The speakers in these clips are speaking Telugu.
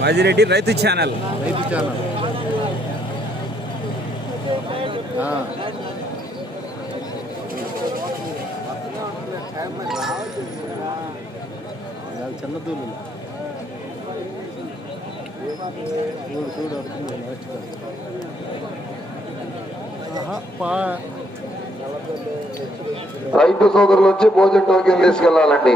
బాజిరెడ్డి రైతు ఛానల్. రైతు ఛానల్. ఆ. ఇవాళ చిన్న దూలు చూడు రైతు సోదరులు వచ్చి భోజన టోకెన్ తీసుకెళ్ళాలండి.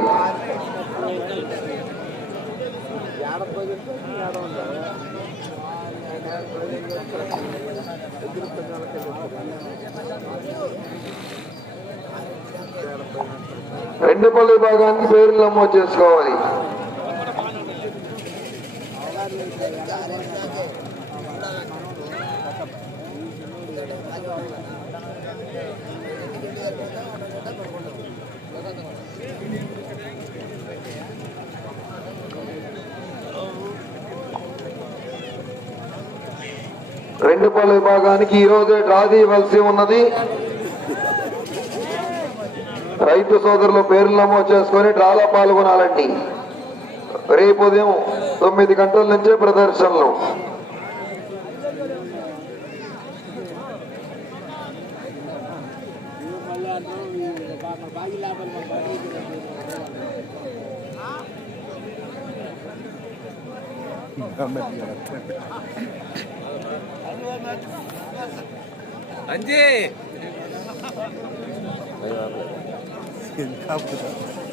రెండు పల్లి భాగానికి పేర్లు నమోదు చేసుకోవాలి. రెండు పల్లి భాగానికి ఈ రోజే డ్రా తీయవలసి ఉన్నది. రైతు సోదరులు పేర్లు నమోదు చేసుకొని డ్రాలో పాల్గొనాలండి. రేపు ఉదయం తొమ్మిది గంటల నుంచే ప్రదర్శనలు. 안지! 아이고, 아이고.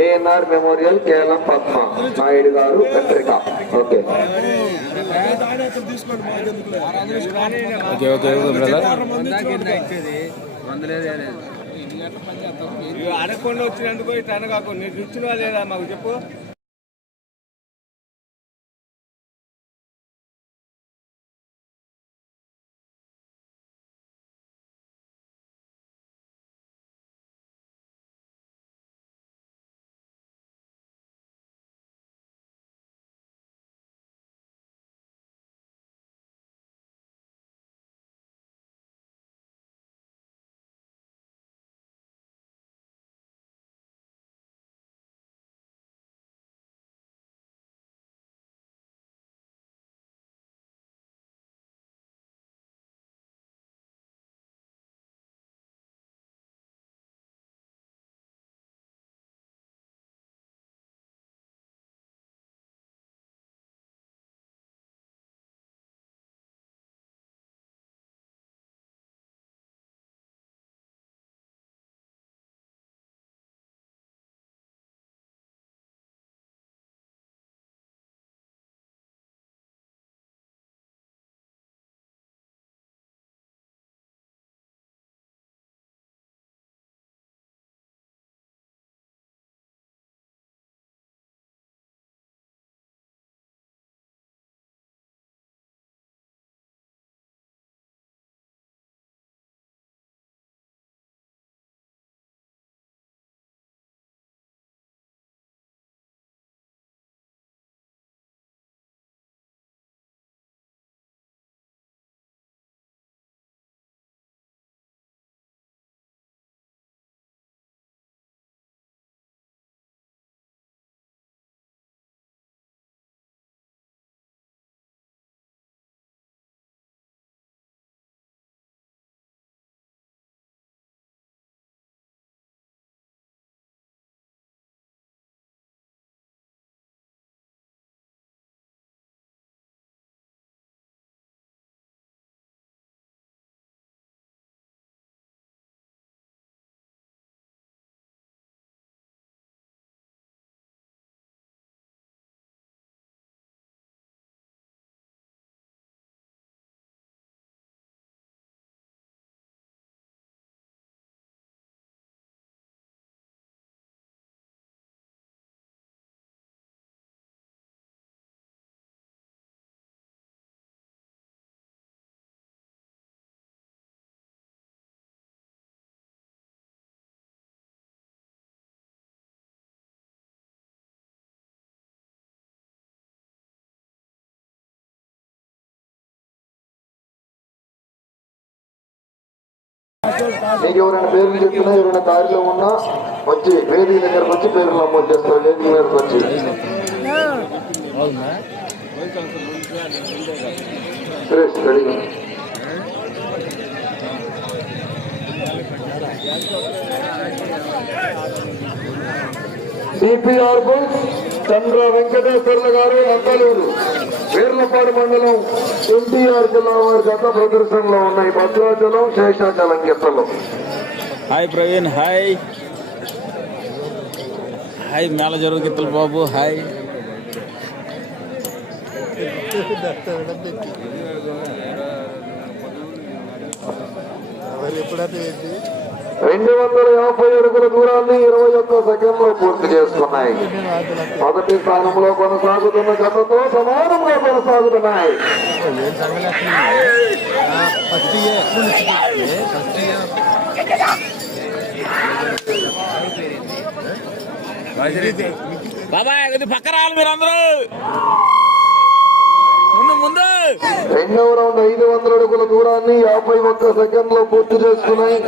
ANR memorial KLM Padma Naidu గారు పత్రిక. ఓకే. అడగకుండా వచ్చినందుకు ఇట్లా అనగాకు నీకు ఇచ్చినా లేదా మాకు చెప్పు. మీకు ఎవరైనా పేర్లు చెప్పినా ఎవరైనా దారిలో ఉన్నా వచ్చి వేదిక దగ్గరకు వచ్చి పేర్లు నమోదు చేస్తారు వేదిక దగ్గరకు వచ్చి. సిపిఆర్ బుల్స్ చంద్ర వెంకటేశ్వర్లు గారు అక్కలూరు. వీర్లపాడు మండలం ఎన్టీఆర్ జిల్లా వారి గత ప్రదర్శనలో ఉన్నాయి భద్రాచలం శేషాచలం గిత్తలు హాయ్ ప్రవీణ్ హాయ్. హాయ్ మేళ జరుగు గిత్తలు బాబు హాయ్. ఎప్పుడైతే రెండు వందల యాభై అడుగుల దూరాన్ని ఇరవై ఒక్క సెకండ్లో పూర్తి చేసుకున్నాయి మొదటి స్థానంలో కొనసాగుతున్న జతతో సమానంగా కొనసాగుతున్నాయి. బాబాయ్ ఇది పక్క రావాలి మీరు అందరూ రెండవ రౌండ్ ఐదు వందల అడుగుల దూరాన్ని యాభై ఒక్క సెకండ్లో పూర్తి చేసుకున్నాయి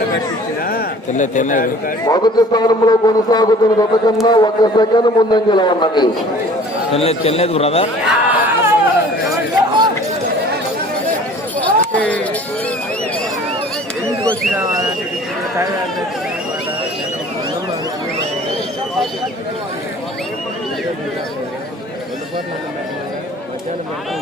మొదటి స్థానంలో కొనసాగుతున్న గత కన్నా ఒక సెకండ్ ముందంజలో ఉన్నది. తెలియదు బ్రదర్ ఎందుకు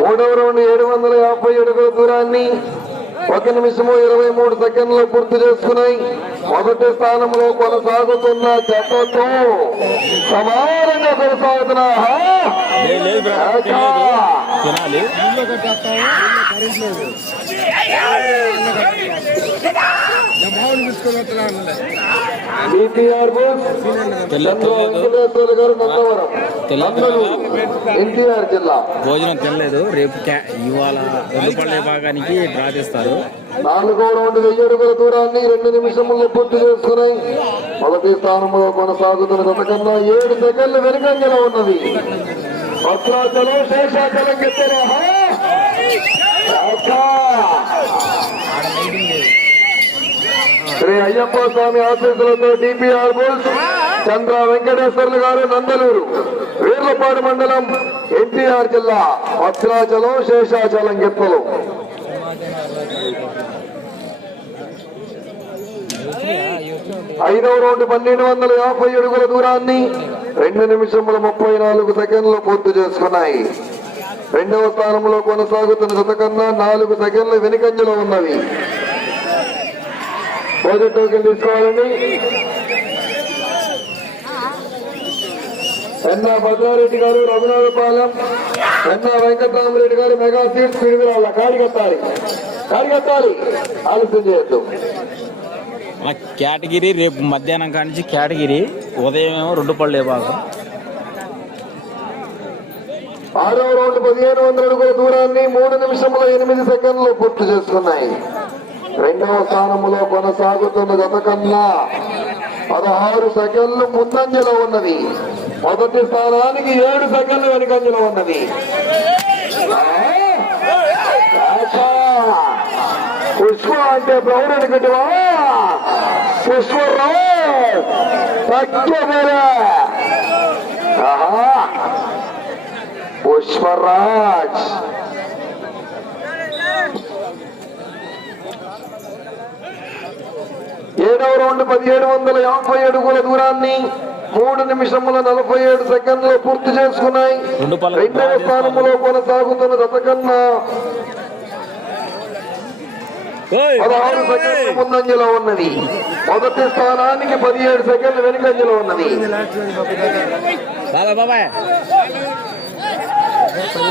మూడవ రౌండ్ ఏడు వందల యాభై అడుగుల దూరాన్ని ఒక నిమిషము ఇరవై మూడు సెకండ్లు పూర్తి చేసుకున్నాయి. మొదటి స్థానంలో కొనసాగుతున్న జతతో సమానంగా కొనసాగుతున్న తినాలి. భోజనం తినలేదు. రేపు ఇవాళ రెండు భాగానికి ప్రార్థిస్తారు. తీస్తారు నాలుగో రౌండ్ వెయ్యి అడుగుల దూరాన్ని రెండు నిమిషముల్లో పూర్తి చేసుకున్నాయి. మొదటి స్థానంలో కొనసాగుతున్న గతకన్నా ఏడు సెకండ్లు వెనుకంజలో ఉన్నది. భద్రాచలం శేషాచలం గెలిచారు. శ్రీ అయ్యప్ప స్వామి ఆశీస్సులతో డిపిఆర్ బుల్స్ చంద్ర వెంకటేశ్వర్లు గారు నందలూరు వీర్లపాడు మండలం ఎన్టీఆర్ జిల్లా భద్రాచలం శేషాచలం గెప్పలు ఐదవ రౌండ్ పన్నెండు వందల యాభై అడుగుల దూరాన్ని రెండు నిమిషముల ముప్పై నాలుగు సెకండ్లు పూర్తి చేసుకున్నాయి. రెండవ స్థానంలో కొనసాగుతున్న జత కన్నా నాలుగు సెకండ్లు వెనుకంజలో ఉన్నవి. భోజన టోకెన్ తీసుకోవాలండి ఎన్నా భద్రారెడ్డి గారు రఘునాథపాలెం. ఎన్నా వెంకటరామరెడ్డి గారు మెగా సీట్స్ విడుదల కాడిగట్టాలి. కాడిగట్టాలి. ఆలస్యం చేయొద్దు. మన కేటగిరీ రేపు మధ్యాహ్నం కానించి కేటగిరీ ఉదయం ఏమో రెండు పళ్ళే భాగం. ఆరో రౌండ్ పదిహేను వందల అడుగుల దూరాన్ని మూడు నిమిషముల ఎనిమిది సెకండ్లు పూర్తి చేసుకున్నాయి. రెండవ స్థానములో కొనసాగుతున్న గత కన్నా పదహారు సెకండ్లు ముందంజలో ఉన్నది. మొదటి స్థానానికి ఏడు సెకండ్లు వెనుకంజలో ఉన్నది. పుష్ప అంటే ప్రౌఢ అనుకుంటువా పుష్పరావు పుష్పరాజ్ ఏడవ రౌండ్ పదిహేడు వందల యాభై అడుగుల దూరాన్ని మూడు నిమిషముల నలభై ఏడు సెకండ్లు పూర్తి చేసుకున్నాయి. రెండవ స్థానంలో కొనసాగుతున్న గత కన్నా ఓయ్! పదహారు సెకండ్లు ముందంజలో ఉన్నది. మొదటి స్థానానికి పదిహేడు సెకండ్లు వెనుకంజలో ఉన్నది.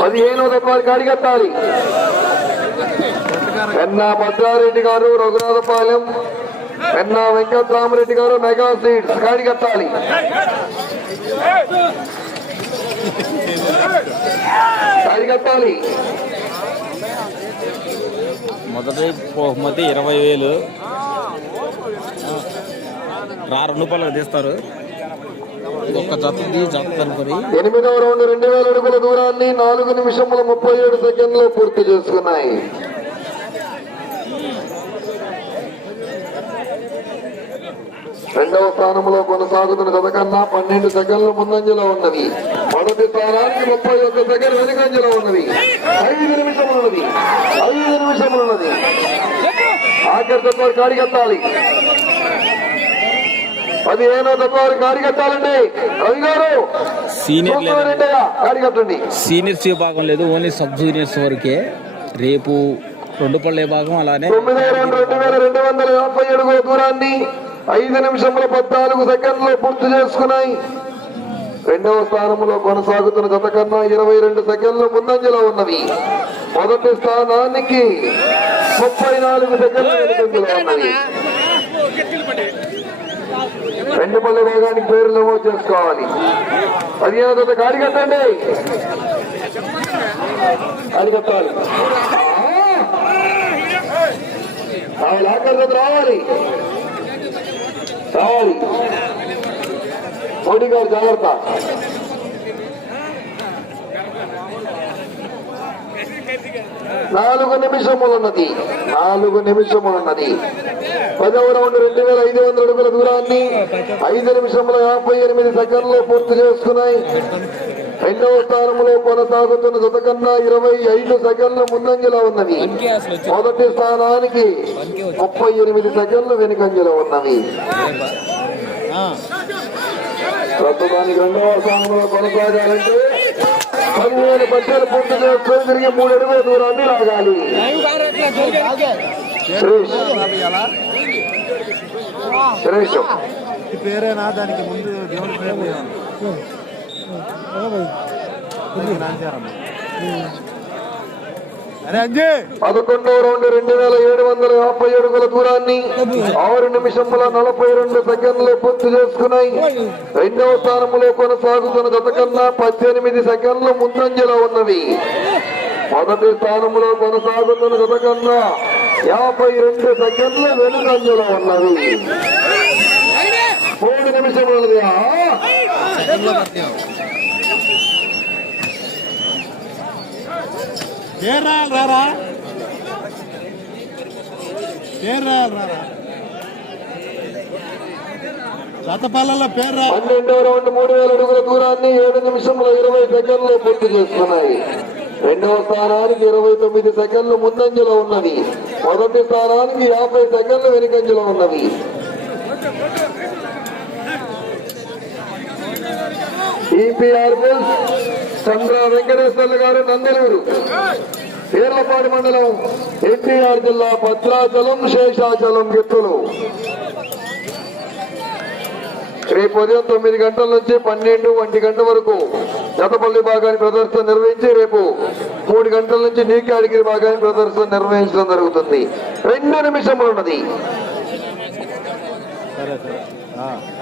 పదిహేనో దగ్గరికి అడిగట్టాలి ఎన్నా భద్రారెడ్డి గారు రఘునాథపాలెం ఎన్నా వెంకట్రామరెడ్డి గారు మెగా సీట్స్ కాడిగట్టాలి కాడిగట్టాలి మొదటి బహుమతి ఇరవై వేలు. రా రెండు తీస్తారు. ఒక్క జతది జత ఎనిమిదవ రౌండ్ రెండు వేల అడుగుల దూరాన్ని నాలుగు నిమిషముల ముప్పై ఏడు సెకండ్లు పూర్తి చేసుకున్నాయి. రెండవ స్థానంలో కొనసాగుతున్న గత కన్నా పన్నెండు సెకండ్లు ముందంజలో ఉన్నది. మొదటి స్థానానికి ముప్పై ఒక్క సెకండ్ వెనుకంజలో ఉన్నది. ఐదు నిమిషములు ఉన్నది. ఐదు నిమిషములు ఉన్నది. ఆఖరి తత్వాలు కాడిగట్టాలి పదిహేనో తత్వాలు కాడిగట్టాలండి రవి గారు సీనియర్ కాడిగట్టండి సీనియర్స్ విభాగం లేదు ఓన్లీ సబ్ జూనియర్స్ వరకే. రేపు రెండు పళ్ళే భాగం అలానే. తొమ్మిది రెండు రెండు వేల రెండు వందల యాభై అడుగుల దూరాన్ని ఐదు నిమిషముల పద్నాలుగు సెకండ్లు పూర్తి చేసుకున్నాయి. రెండవ స్థానంలో కొనసాగుతున్న గత కన్నా ఇరవై రెండు సెకండ్లు ముందంజలో ఉన్నవి. మొదటి స్థానానికి ముప్పై నాలుగు సెకండ్లు ఉన్నవి. రెండు పల్లె భాగానికి పేరు నమోదు చేసుకోవాలి. పదిహేను కట్టండి. గాడి కట్టాలి. రావాలి. ఆఖరి రావాలి. మోడీ గారు జాగ్రత్త. నాలుగు నిమిషములు ఉన్నది నాలుగు నిమిషములున్నది. పదవ రౌండ్ రెండు వేల ఐదు వందల అడుగుల దూరాన్ని ఐదు నిమిషముల యాభై ఎనిమిది సెకండ్లో పూర్తి చేసుకున్నాయి. రెండవ స్థానంలో కొనసాగుతున్న జత కన్నా ఇరవై ఐదు సెకండ్లు ముందంజలో ఉన్నవి. మొదటి స్థానానికి ముప్పై ఎనిమిది సెకండ్లు వెనుకంజలో ఉన్నవి. ప్రస్తుతానికి రెండవ స్థానంలో కొనసాగాలంటే పదిహేను పట్టాలు పూర్తి చేసుకొని తిరిగి మూడు అడుగుల దూరాన్ని లాగాలి. సురేష్. ఈ పేరేనా? దానికి ముందు దేవుడి పేరు పదకొండవ రౌండ్ రెండు వేల ఏడు వందల యాభై అడుగుల దూరాన్ని ఆరు నిమిషముల నలభై రెండు సెకండ్లు పూర్తి చేసుకున్నాయి. రెండవ స్థానంలో కొనసాగుతున్న గత కన్నా పద్దెనిమిది సెకండ్లు ముందంజలో ఉన్నవి. మొదటి స్థానంలో కొనసాగుతున్న గత కన్నా యాభై రెండు సెకండ్లు వెనుకంజలో ఉన్నవి. మూడు నిమిషములది పేరు రాయాలి రారా? పేరు రాయాలి రారా పేరు పన్నెండవ రౌండ్ మూడు వేల అడుగుల దూరాన్ని ఏడు నిమిషముల ఇరవై సెకండ్లు పూర్తి చేసుకున్నాయి. రెండవ స్థానానికి ఇరవై తొమ్మిది సెకండ్లు ముందంజలో ఉన్నవి. మొదటి స్థానానికి యాభై సెకండ్లు వెనుకంజలో ఉన్నవి. ఈపీఆర్ చంద్ర వెంకటేశ్వర్లు గారు నందలూరు. పేర్లపాడు మండలం ఎన్టీఆర్ జిల్లా భద్రాచలం శేషాచలం గిత్తులు. రేపు ఉదయం తొమ్మిది గంటల నుంచి పన్నెండు ఒంటి గంట వరకు జతపల్లి భాగాన్ని ప్రదర్శన నిర్వహించి రేపు మూడు గంటల నుంచి నీకాడిగిరి భాగాన్ని ప్రదర్శన నిర్వహించడం జరుగుతుంది. రెండు నిమిషములు ఉన్నది సరే. సరే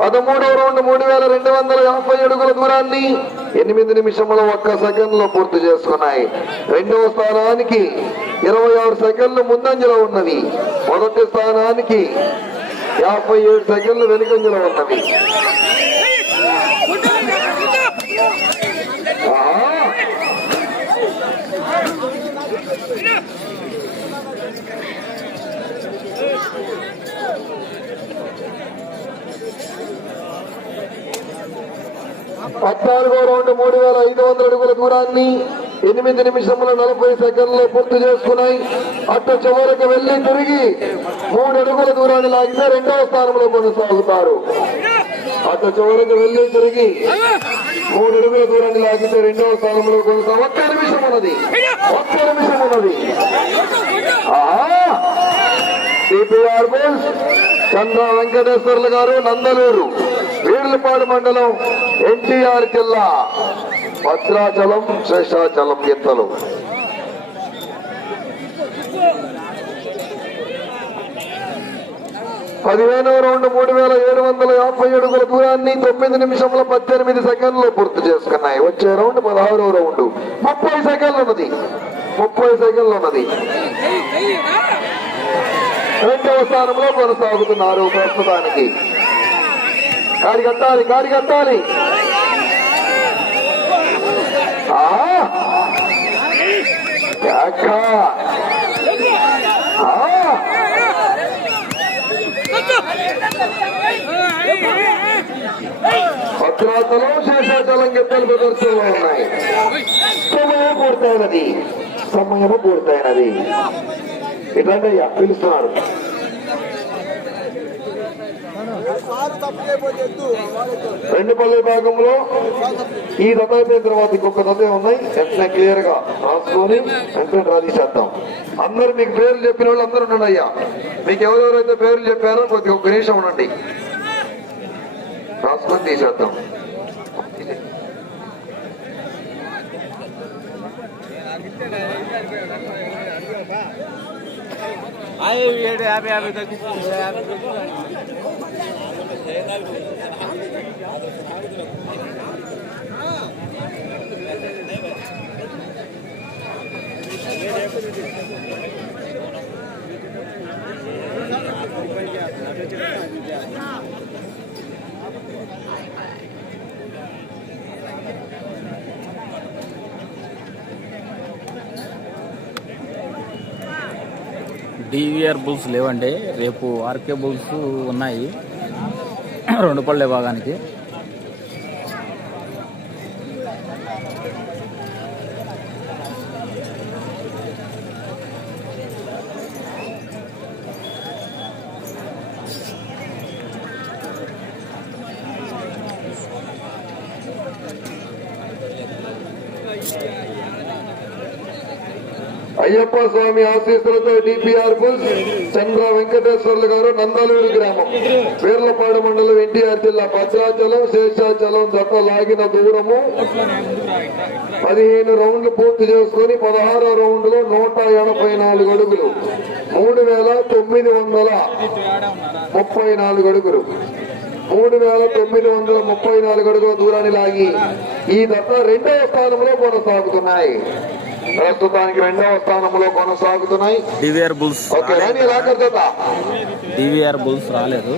పదమూడవ రౌండ్ మూడు వేల రెండు వందల యాభై అడుగుల దూరాన్ని ఎనిమిది నిమిషముల ఒక్క సెకండ్లో పూర్తి చేసుకున్నాయి. రెండవ స్థానానికి ఇరవై ఆరు సెకండ్లు ముందంజలో ఉన్నవి. మొదటి స్థానానికి యాభై ఏడు సెకండ్లు వెనుకంజలో ఉన్నవి. ఆహా! పద్నాలుగో రౌండ్ మూడు వేల ఐదు వందల అడుగుల దూరాన్ని ఎనిమిది నిమిషముల నలభై సెకండ్లు పూర్తి చేసుకున్నాయి. అటు చివరికి వెళ్ళి తిరిగి మూడు అడుగుల దూరాన్ని లాగితే రెండవ స్థానంలో కొనసాగుతారు. అటు చివరికి వెళ్ళి తిరిగి మూడు అడుగుల దూరాన్ని లాగితే రెండవ స్థానంలో కొనసాగు ఒక్క నిమిషం ఉన్నది. ఒక్క నిమిషం ఉన్నది. ఆహా! సిపిఆర్ బోల్స్ చంద్ర వెంకటేశ్వర్లు గారు నందలూరు. వీర్లపాడు మండలం ఎన్టీఆర్ జిల్లా భద్రాచలం శేషాచలం ఎత్తలు పదిహేనవ రౌండ్ మూడు వేల ఏడు వందల యాభై అడుగుల దూరాన్ని తొమ్మిది నిమిషంలో పద్దెనిమిది సెకండ్లు పూర్తి చేసుకున్నాయి. వచ్చే రౌండ్ పదహారవ రౌండ్. ముప్పై సెకండ్లు ఉన్నది ముప్పై సెకండ్లు ఉన్నది రెండవ స్థానంలో కొనసాగుతున్నారు ప్రస్తుతానికి. కాడి కట్టాలి కాడి కట్టాలి. భద్రాతలో యాక్క! ఆ! శేషాచలం గిద్దలు ప్రదర్శనలో ఉన్నాయి. సమయం పూర్తయినది. సమయము పూర్తయినది. ఇట్లాంటి పిలుస్తున్నారు. రెండు పల్లె భాగంలో ఈ దత అయిపోయిన తర్వాత ఇంకొక దత ఉన్నాయి. వెంటనే క్లియర్గా రాసుకొని వెంటనే రాదీసేద్దాం అందరు మీకు పేర్లు చెప్పిన వాళ్ళు అందరూ ఉండండి అయ్యా. మీకు ఎవరెవరైతే పేర్లు చెప్పారో కొద్దిగా ఒక నిమిషం ఉండండి. రాసుకొని తీసేద్దాం. ఏడు యాభై యాభై తగ్గిస్తుంది యాభై డివిఆర్ బుల్స్ లేవండి. రేపు ఆర్కే బుల్స్ ఉన్నాయి. రెండు పళ్ళే భాగానికి Yeah, yeah. అయ్యప్ప స్వామి ఆశీస్సులతో డిపిఆర్ బుల్స్ చంద్ర వెంకటేశ్వర్లు గారు నందలూరు గ్రామం. వీర్లపాడు మండలం ఎన్టీఆర్ జిల్లా భద్రాచలం శేషాచలం జత లాగిన దూరము. పదిహేను రౌండ్లు పూర్తి చేసుకుని పదహారో రౌండ్లో నూట ఎనభై నాలుగు అడుగులు. మూడు వేల తొమ్మిది వందల ముప్పై నాలుగు అడుగులు. మూడు వేల తొమ్మిది వందల ముప్పై నాలుగు అడుగుల దూరాన్ని లాగి ఈ దశ రెండవ స్థానంలో కొనసాగుతున్నాయి. ప్రస్తుతానికి రెండవ స్థానంలో కొనసాగుతున్నాయి. డివిఆర్ బుల్స్ ఓకే రాని డివిఆర్ బుల్స్ రాలేదు.